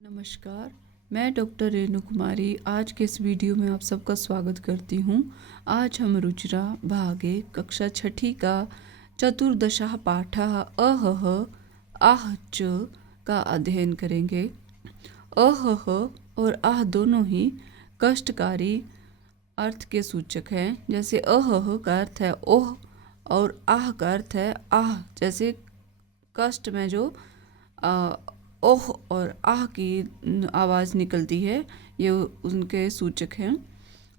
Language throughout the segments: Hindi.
नमस्कार। मैं डॉक्टर रेणु कुमारी आज के इस वीडियो में आप सबका स्वागत करती हूँ। आज हम रुचिरा भाग 1 कक्षा छठी का चतुर्दशः पाठः अहह आह च का अध्ययन करेंगे। अहह और आह दोनों ही कष्टकारी अर्थ के सूचक हैं। जैसे अहह का अर्थ है ओह और आह का अर्थ है आह। जैसे कष्ट में जो ओह और आह की आवाज़ निकलती है, ये उनके सूचक हैं।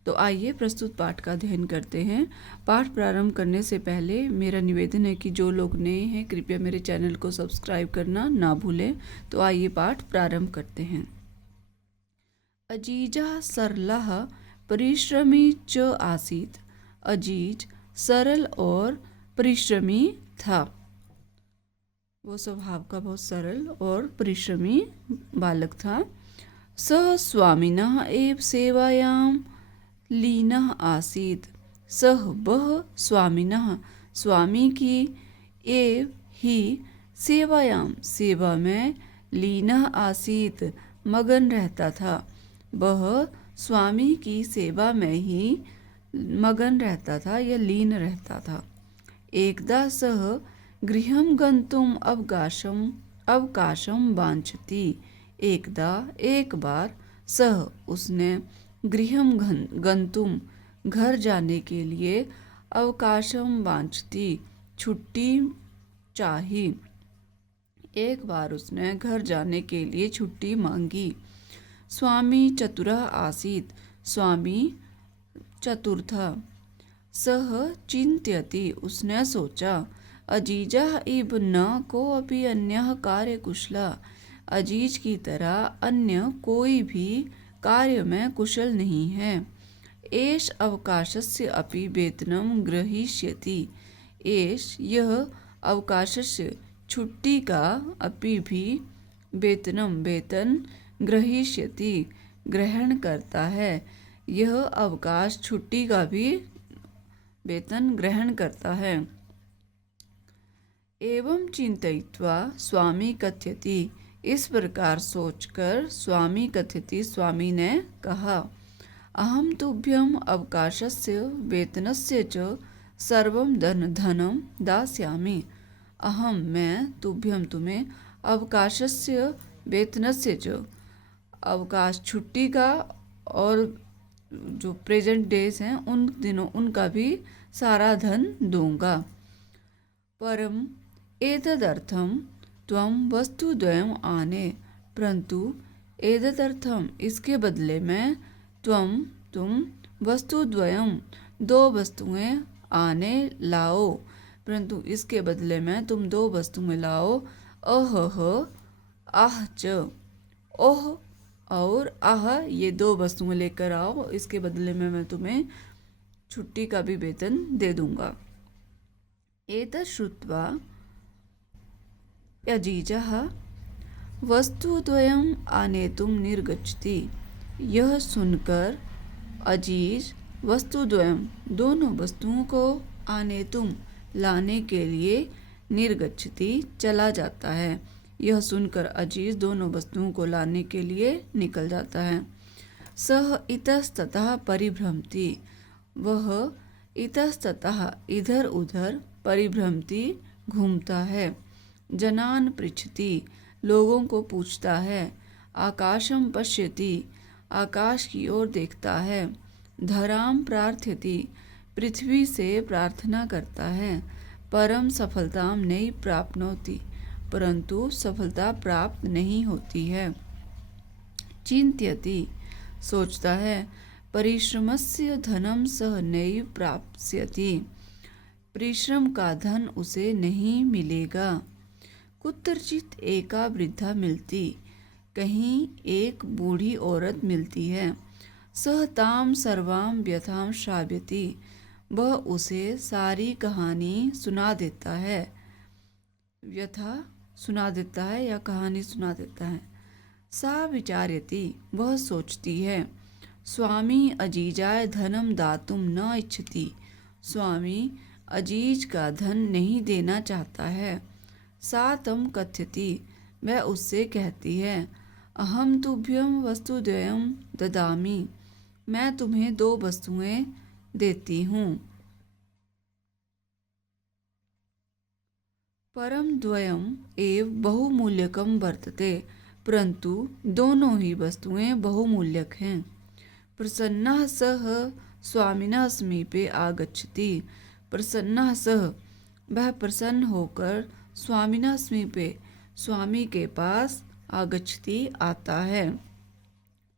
तो आइए प्रस्तुत पाठ का अध्ययन करते हैं। पाठ प्रारंभ करने से पहले मेरा निवेदन है कि जो लोग नए हैं कृपया मेरे चैनल को सब्सक्राइब करना ना भूलें। तो आइए पाठ प्रारंभ करते हैं। अजीजा सरलः परिश्रमी च आसीत। अजीज सरल और परिश्रमी था। वो स्वभाव का बहुत सरल और परिश्रमी बालक था। सः स्वामिनः एव सेवायां लीनः आसीत। सः वह स्वामिनः स्वामी की एव ही सेवायां सेवा में लीनः आसीत मगन रहता था। वह स्वामी की सेवा में ही मगन रहता था या लीन रहता था। एकदा सः गृहं गन्तुम् अवकाशं वाञ्छति। एकदा एक बार सः उसने गृहं गन्तुम घर जाने के लिए अवकाशं वाञ्छति छुट्टी चाही। एक बार उसने घर जाने के लिए छुट्टी मांगी। स्वामी चतुरः आसीत। स्वामी चतुर था। सः चिंत्यति उसने सोचा। अजीजः इव न कोऽपि अन्यः कार्यकुशलः। अजीज की तरह अन्य कोई भी कार्य में कुशल नहीं है। एष अवकाशस्य अपि वेतनं ग्रहीष्यति। एष यह अवकाशस्य छुट्टी का अपि भी वेतन ग्रहीष्यति ग्रहण करता है। यह अवकाश छुट्टी का भी वेतन ग्रहण करता है। एवं चिंतयित्वा स्वामी कथयति। इस प्रकार सोचकर स्वामी कथयति स्वामी ने कहा। अहम तुभ्यं अवकाशस्य वेतनस्य च सर्वं धनं दास्यामि। अहम मैं तुभ्यं तुम्हें अवकाशस्य वेतनस्य च अवकाश छुट्टी का और जो प्रेजेंट डेज हैं उन दिनों उनका भी सारा धन दूंगा। परम एतदर्थं त्वं वस्तुद्वयम् आने। परंतु एतदर्थं इसके बदले में तुम वस्तुद्वयम् दो वस्तुएं आने लाओ। परंतु इसके बदले में तुम दो वस्तुएं लाओ। अहह आह च। ओह और आह ये दो वस्तुएं लेकर आओ। इसके बदले में मैं तुम्हें छुट्टी का भी वेतन दे दूंगा। एतत् श्रुत्वा अजीजः वस्तुद्वयम् आनेतुं निर्गच्छति। यह सुनकर अजीज वस्तुद्वयम् दोनों वस्तुओं को आनेतुम लाने के लिए निर्गच्छति चला जाता है। यह सुनकर अजीज दोनों वस्तुओं को लाने के लिए निकल जाता है। सः इतस्ततः परिभ्रमति। वह इतस्ततः इधर उधर परिभ्रमति घूमता है। जनान पृच्छति लोगों को पूछता है। आकाशं पश्यति आकाश की ओर देखता है। धराम प्रार्थयति पृथ्वी से प्रार्थना करता है। परम सफलतां नैव प्राप्नोति परंतु सफलता प्राप्त नहीं होती है। चिंत्यति सोचता है। परिश्रमस्य धनं सः नैव प्राप्स्यति परिश्रम का धन उसे नहीं मिलेगा। कुत्रचित एका वृद्धा मिलती। कहीं एक बूढ़ी औरत मिलती है। सः तां सर्वां व्यथां श्रावयति। वह उसे सारी कहानी सुना देता है। व्यथा सुना देता है या कहानी सुना देता है। सा विचार्यति वह सोचती है। स्वामी अजीजाय धनम दातुम न इच्छति। स्वामी अजीज का धन नहीं देना चाहता है। सा तम कथयति वह उससे कहती है। अहम तुभ्यम वस्तुद्वयम ददामि, मैं तुम्हें 2 वस्तुएं देती हूँ। परम द्वयम एव बहुमूल्यकम वर्तते, परंतु दोनों ही वस्तुएं बहुमूल्यक हैं। प्रसन्नः सः स्वामिनः समीपे आगच्छति, प्रसन्नः सः वह प्रसन्न होकर स्वामिनः समीपे स्वामी के पास आगच्छति आता है।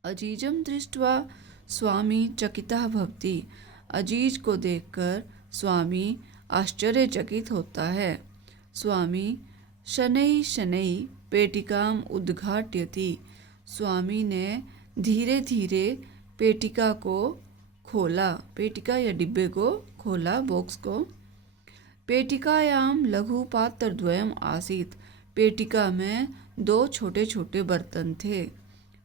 अजीजम दृष्ट्वा स्वामी चकितः भवति, अजीज को देखकर स्वामी आश्चर्यचकित होता है। स्वामी शनैः शनैः पेटिकाम उद्घाटयति, स्वामी ने धीरे धीरे पेटिका को खोला, पेटिका या डिब्बे को खोला, बॉक्स को। पेटिकायाम लघु पात्रद्वयम आसीत्, पेटिका में 2 छोटे छोटे बर्तन थे।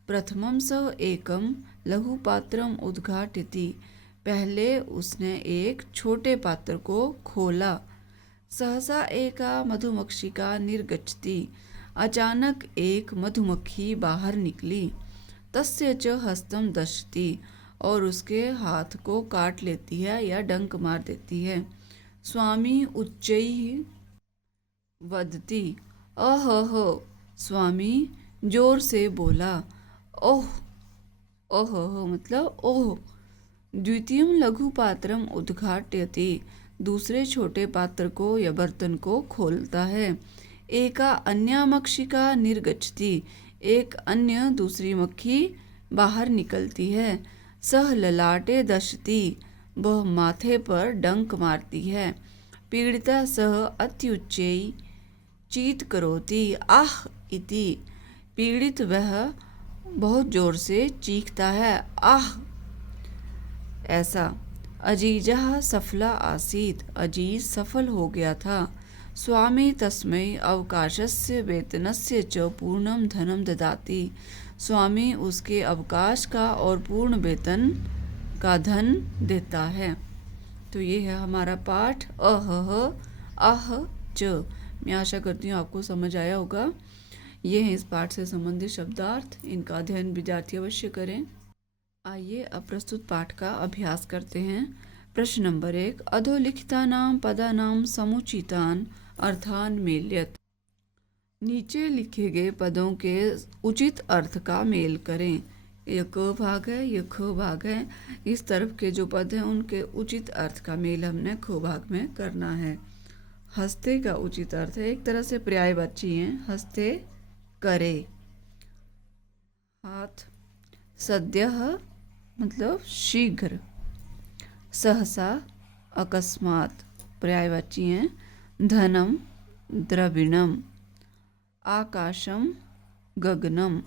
प्रथमं सः एकं लघु पात्रम उद्घाटयति, पहले उसने एक छोटे पात्र को खोला। सहसा एका मधुमक्षिका निर्गच्छति, अचानक एक मधुमक्खी बाहर निकली। तस्य च हस्तं दशति, और उसके हाथ को काट लेती है या डंक मार देती है। स्वामी उच्चैः वदति अहह, स्वामी जोर से बोला ओह, ओह मतलब ओह। द्वितीयं लघु पात्रम उद्घाटयति, दूसरे छोटे पात्र को या बर्तन को खोलता है। एका अन्या मक्षिका निर्गच्छति, एक अन्य दूसरी मक्खी बाहर निकलती है। सह ललाटे दशति, वह माथे पर डंक मारती है। पीड़िता सह अत्युच्चैः चीत करोति आह इति, पीड़ित वह बहुत जोर से चीखता है आह ऐसा। अजीजः सफला आसीत्, अजीज सफल हो गया था। स्वामी तस्मै अवकाशस्य वेतनस्य च पूर्णं धनं ददाति, स्वामी उसके अवकाश का और पूर्ण वेतन का धन देता है। तो ये है हमारा पाठ अहह आह च। मैं आशा करती हूँ आपको समझ आया होगा। ये हैं इस पाठ से संबंधित शब्दार्थ, इनका अध्ययन विद्यार्थी अवश्य करें। आइए अब प्रस्तुत पाठ का अभ्यास करते हैं। प्रश्न नंबर 1, अधोलिखितानां पदानां समुचितान अर्थान मेलयत, नीचे लिखे गए पदों के उचित अर्थ का मेल करें। यह क भाग है, यह ख भाग है। इस तरफ के जो पद हैं उनके उचित अर्थ का मेल हमने ख भाग में करना है। हस्ते का उचित अर्थ है, एक तरह से पर्यायवाची है, हस्ते करे। हाथ, सद्यः मतलब शीघ्र। सहसा अकस्मात, पर्यायवाची हैं। धनम द्रविणम। आकाशम गगनम।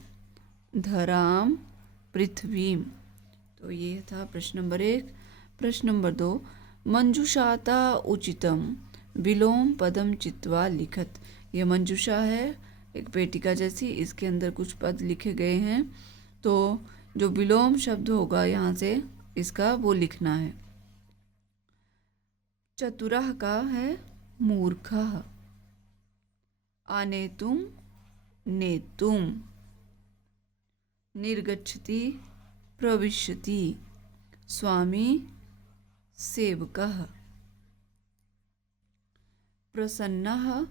धराम पृथ्वीम। तो ये था प्रश्न नंबर 1। प्रश्न नंबर 2, मंजुषाता उचितम विलोम पदम चित्वा लिखत। यह मंजुषा है, एक पेटिका जैसी, इसके अंदर कुछ पद लिखे गए हैं, तो जो विलोम शब्द होगा यहाँ से इसका वो लिखना है। चतुरः का है मूर्खः। आनेतुम नेतुम। निर्गच्छति प्रविशति। स्वामी सेवकः। प्रसन्नः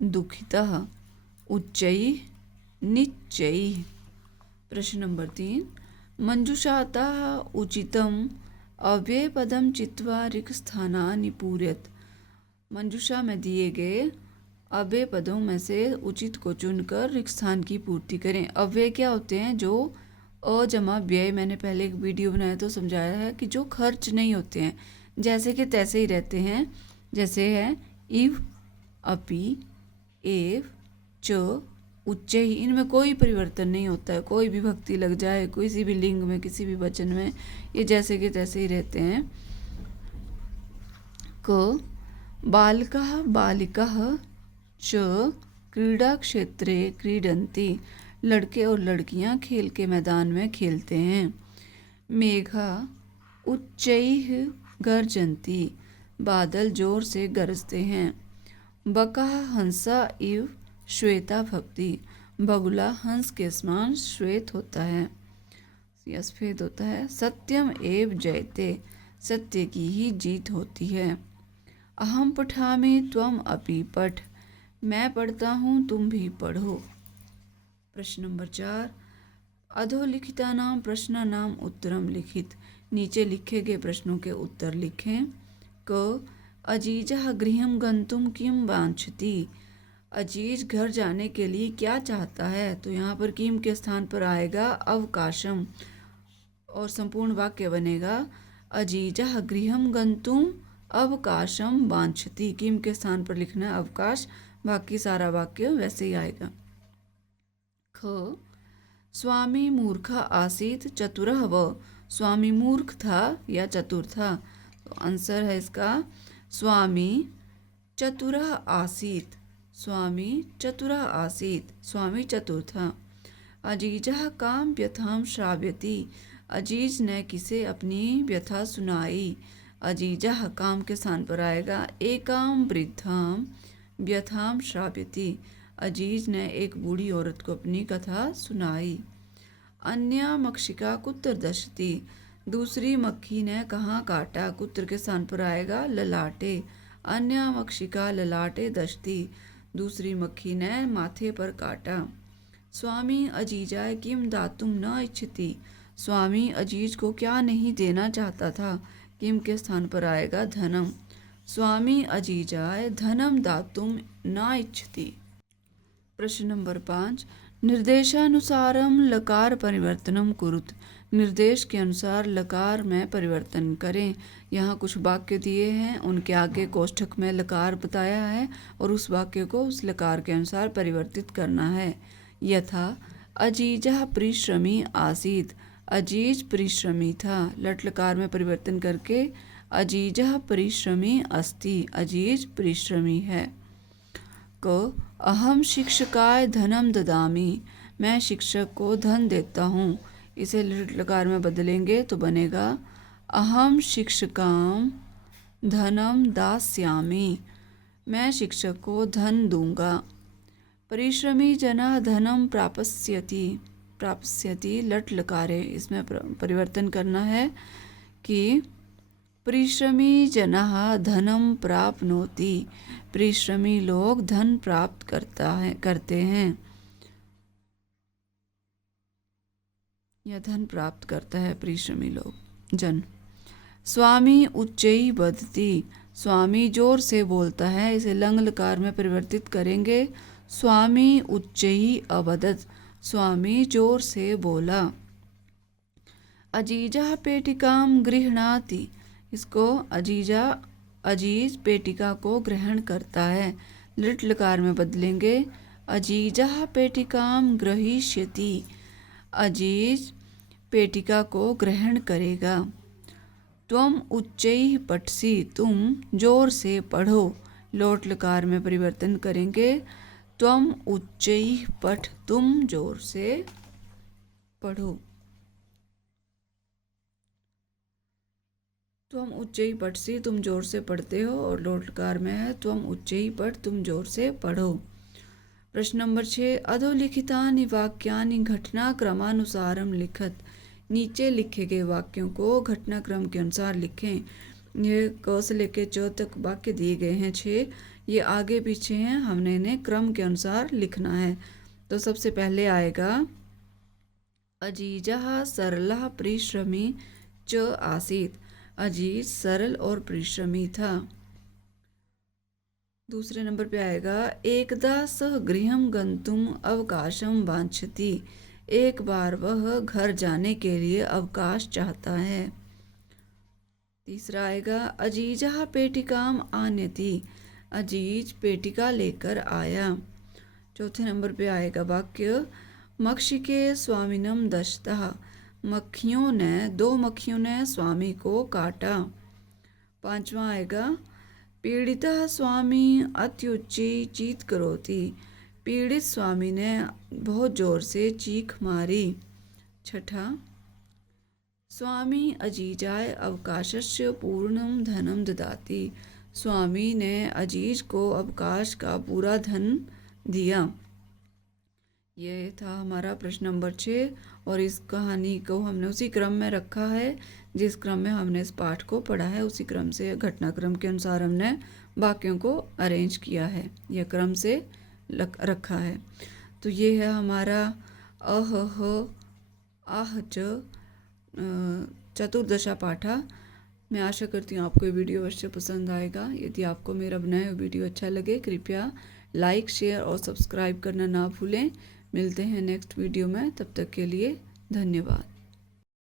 दुखितः। उच्चैः निच्चैः। प्रश्न नंबर 3, मंजुषातः उचितम अव्ययपदम चित्वा रिक्तस्थानानि पूरयत। मंजुषा में दिए गए अव्यय पदों में से उचित को चुनकर रिक्त स्थान की पूर्ति करें। अव्यय क्या होते हैं? जो अ जमा व्यय, मैंने पहले एक वीडियो बनाया तो समझाया है कि जो खर्च नहीं होते हैं, जैसे कि तैसे ही रहते हैं। जैसे है इव, अपि, एव, च, उच्च ही, इनमें कोई परिवर्तन नहीं होता है। कोई भी भक्ति लग जाए किसी भी लिंग में, किसी भी वचन में, ये जैसे कि तैसे ही रहते हैं। क, बालकः बालिकाः च क्रीड़ा क्षेत्रे क्रीडन्ति। लड़के और लड़कियां खेल के मैदान में खेलते हैं। मेघा उच्चैः गर्जन्ति। बादल जोर से गरजते हैं। बकः हंसा इव श्वेता भवति। बगुला हंस के समान श्वेत होता है या सफेद होता है। सत्यम एव जयते, सत्य की ही जीत होती है। अहम पठामि त्वम अपि पठ, मैं पढ़ता हूँ तुम भी पढ़ो। प्रश्न नंबर 4, अधोलिखितानां प्रश्नानां उत्तरम लिखित, नीचे लिखे गए प्रश्नों के उत्तर लिखें। क अजीजः गृहं गंतुम किम वांछति, अजीज घर जाने के लिए क्या चाहता है। तो यहाँ पर किम के स्थान पर आएगा अवकाशम और संपूर्ण वाक्य बनेगा अजीजः गृहं गंतुम अवकाशम वांछति। किम के स्थान पर लिखना है अवकाश, बाकी सारा वाक्य वैसे ही आएगा। ख स्वामी मूर्ख आसीत चतुरः व, स्वामी मूर्ख था या चतुर था। तो आंसर है इसका स्वामी चतुरः आसीत, स्वामी चतुरः आसीत, स्वामी चतुर था। अजीजः काम व्यथां श्राव्यति, अजीज ने किसे अपनी व्यथा सुनाई। अजीजः काम के स्थान पर आएगा एकाम वृद्धाम व्यथां श्राव्यति, अजीज ने एक बूढ़ी औरत को अपनी कथा सुनाई। अन्या मक्षिका कुत्र दशति, दूसरी मक्खी ने कहाँ काटा। कुत्र के स्थान पर आएगा ललाटे, अन्या मक्षिका ललाटे दशति, दूसरी मक्खी ने माथे पर काटा। स्वामी अजीजाय किम दातुम न इच्छति, स्वामी अजीज को क्या नहीं देना चाहता था। किम के स्थान पर आएगा धनम, स्वामी अजीजाय धनम दातुम न इच्छति। प्रश्न नंबर 5, निर्देशानुसारम लकार परिवर्तनम कुरुत, निर्देश के अनुसार लकार में परिवर्तन करें। यहाँ कुछ वाक्य दिए हैं, उनके आगे कोष्ठक में लकार बताया है और उस वाक्य को उस लकार के अनुसार परिवर्तित करना है। यथा अजीजः परिश्रमी आसीत, अजीज परिश्रमी था। लट लकार में परिवर्तन करके अजीजः परिश्रमी अस्ति, अजीज परिश्रमी है। क अहम शिक्षकाय धनम ददामि, मैं शिक्षक को धन देता हूँ। इसे लट लकार में बदलेंगे तो बनेगा अहम शिक्षकाम धनम दास्यामि, मैं शिक्षक को धन दूंगा। परिश्रमी जना धनम प्राप्स्यति, प्राप्स्यति लट लकारे, इसमें परिवर्तन करना है कि परिश्रमी जनः धनम प्राप्नोति, परिश्रमी लोग धन प्राप्त करते हैं या धन प्राप्त करता है परिश्रमी लोग जन। स्वामी उच्चई वदति, स्वामी जोर से बोलता है। इसे लंग लकार में परिवर्तित करेंगे स्वामी उच्चई अवदत, स्वामी जोर से बोला। अजीजा पेटिकाम गृह्णाति, इसको अजीज पेटिका को ग्रहण करता है। लिट लकार में बदलेंगे अजीजा पेटिकाम ग्रहीष्यति, अजीज पेटिका को ग्रहण करेगा। त्वम उच्चैः पठसि, तुम जोर से पढ़ो। लोट लकार में परिवर्तन करेंगे त्वम उच्चैः पठ, तुम जोर से पढ़ो। त्वम उच्चैः पठसि, तुम जोर से पढ़ते हो, और लोट लकार में है त्वम उच्चैः पठ, तुम जोर से पढ़ो। प्रश्न नंबर 6, अधोलिखितानि वाक्यानि घटनाक्रमानुसारम लिखत, नीचे लिखे गए वाक्यों को घटनाक्रम के अनुसार लिखें। ये क से लेकर च तक वाक्य दिए गए हैं 6, ये आगे पीछे हैं, हमने इन्हें क्रम के अनुसार लिखना है। तो सबसे पहले आएगा अजीजः सरलः परिश्रमी च आसीत, अजीज सरल और परिश्रमी था। दूसरे नंबर पे आएगा एकदा सह गृहं गंतुम अवकाशम वांछति, एक बार वह घर जाने के लिए अवकाश चाहता है। तीसरा आएगा अजीजः पेटिकाम आन्यति, अजीज पेटिका लेकर आया। चौथे नंबर पे आएगा वाक्य मक्षिके स्वामिनम दशतः, दो मक्खियों ने स्वामी को काटा। पांचवा आएगा पीड़ितः स्वामी अत्युच्ची चीत करोति, पीड़ित स्वामी ने बहुत जोर से चीख मारी। छठा स्वामी अजीजाय अवकाशस्य पूर्णम धनम ददाति, स्वामी ने अजीज को अवकाश का पूरा धन दिया। ये था हमारा प्रश्न नंबर 6 और इस कहानी को हमने उसी क्रम में रखा है जिस क्रम में हमने इस पाठ को पढ़ा है। उसी क्रम से घटनाक्रम के अनुसार हमने वाक्यों को अरेंज किया है, यह क्रम से रखा है। तो ये है हमारा अह आह च चतुर्दशा पाठा। मैं आशा करती हूँ आपको ये वीडियो अवश्य पसंद आएगा। यदि आपको मेरा बनाया हुआ वीडियो अच्छा लगे कृपया लाइक, शेयर और सब्सक्राइब करना ना भूलें। मिलते हैं नेक्स्ट वीडियो में, तब तक के लिए धन्यवाद।